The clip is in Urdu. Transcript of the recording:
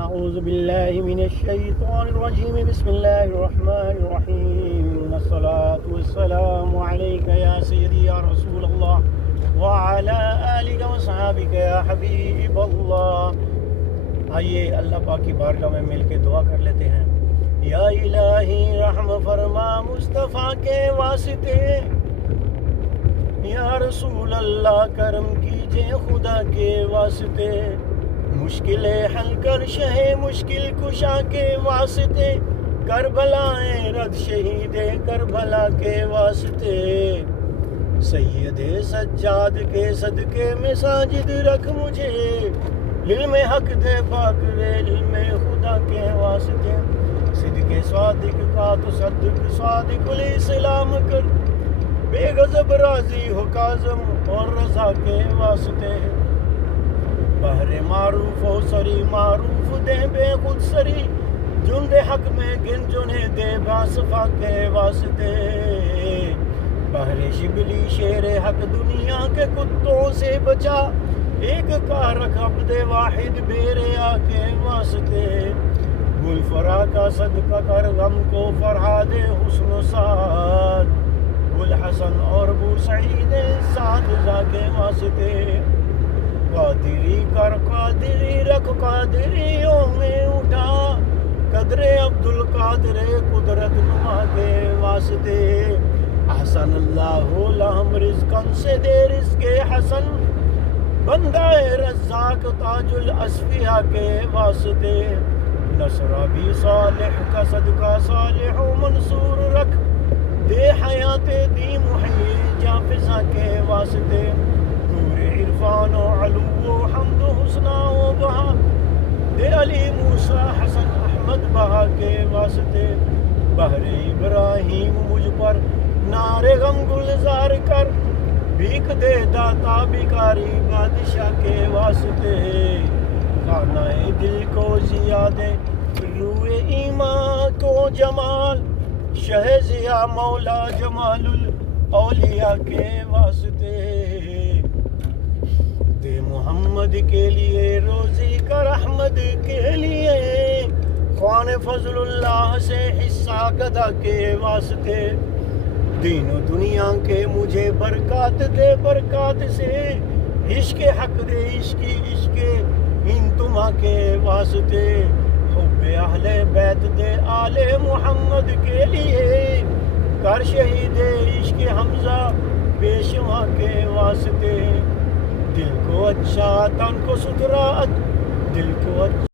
أعوذ بالله من الشيطان الرجيم بسم الله الرحمن الرحيم الصلاة والسلام عليك يا سيدي يا رسول الله وعلى آلك وصحابك يا حبیب اللہ۔ آئیے اللہ پاک کی بارگاہ میں مل کے دعا کر لیتے ہیں۔ یا الہی رحم فرما مصطفیٰ کے واسطے، یا رسول اللہ کرم کیجئے خدا کے واسطے، مشکلیں حل کر شہ مشکل کشا کے واسطے، کربلائیں رد شہید کربلا کے واسطے، سید سجاد کے صدقے میں ساجد رکھ مجھے، علم حق دے پاک رے علم خدا کے واسطے، صدق صادق کا تصدق صادق الاسلام کر، بے غضب راضی ہو کاظم اور رضا کے واسطے، بہر معروف و سری معروف دے بے خود سری، جند حق میں گن جنے دے باصفا کے واسطے، بہر شبلی شیر حق دنیا کے کتوں سے بچا، ایک کا رکھ عبد واحد بیریا کے واسطے، گل فرا کا صدقہ کر غم کو فرہاد حسن و سعاد، گل حسن اور بو سعید سعد رضا کے واسطے، قادری کر قادری رکھ قادریوں میں اٹھا، قدر عبد القادر قدرت نما کے واسطے، احسن اللہ لہم رزقن سے دے رزق حسن، بندہ رزاق تاج الاصفیاء کے واسطے، نصر ابی صالح کا صدقہ صالح و منصور رکھ، دے حیات دی محیی جافزہ کے واسطے، نور عرفان و علو و حمد و حسنہ و بہا، دے علی موسیٰ حسن احمد بہا کے واسطے، بحر ابراہیم مجھ پر نار غم گلزار کر، بھیک دے داتا بھکاری بادشاہ کے واسطے، خانہ دل کو زیاد روئے ایمان کو جمال، شہ ضیاء مولا جمال الاولیاء کے واسطے، دے محمد کے لیے روزی کر احمد کے لیے، خوان فضل اللہ سے حصہ گدا کے واسطے، دین و دنیا کے مجھے برکات دے برکات سے، عشق حق دے عشق انتما کے واسطے، حب اہل بیت دے آل محمد کے لیے، کر شہید عشق حمزہ پیشوا کے واسطے، دل کو اچھا تن کو ستھرا دل کو اچھا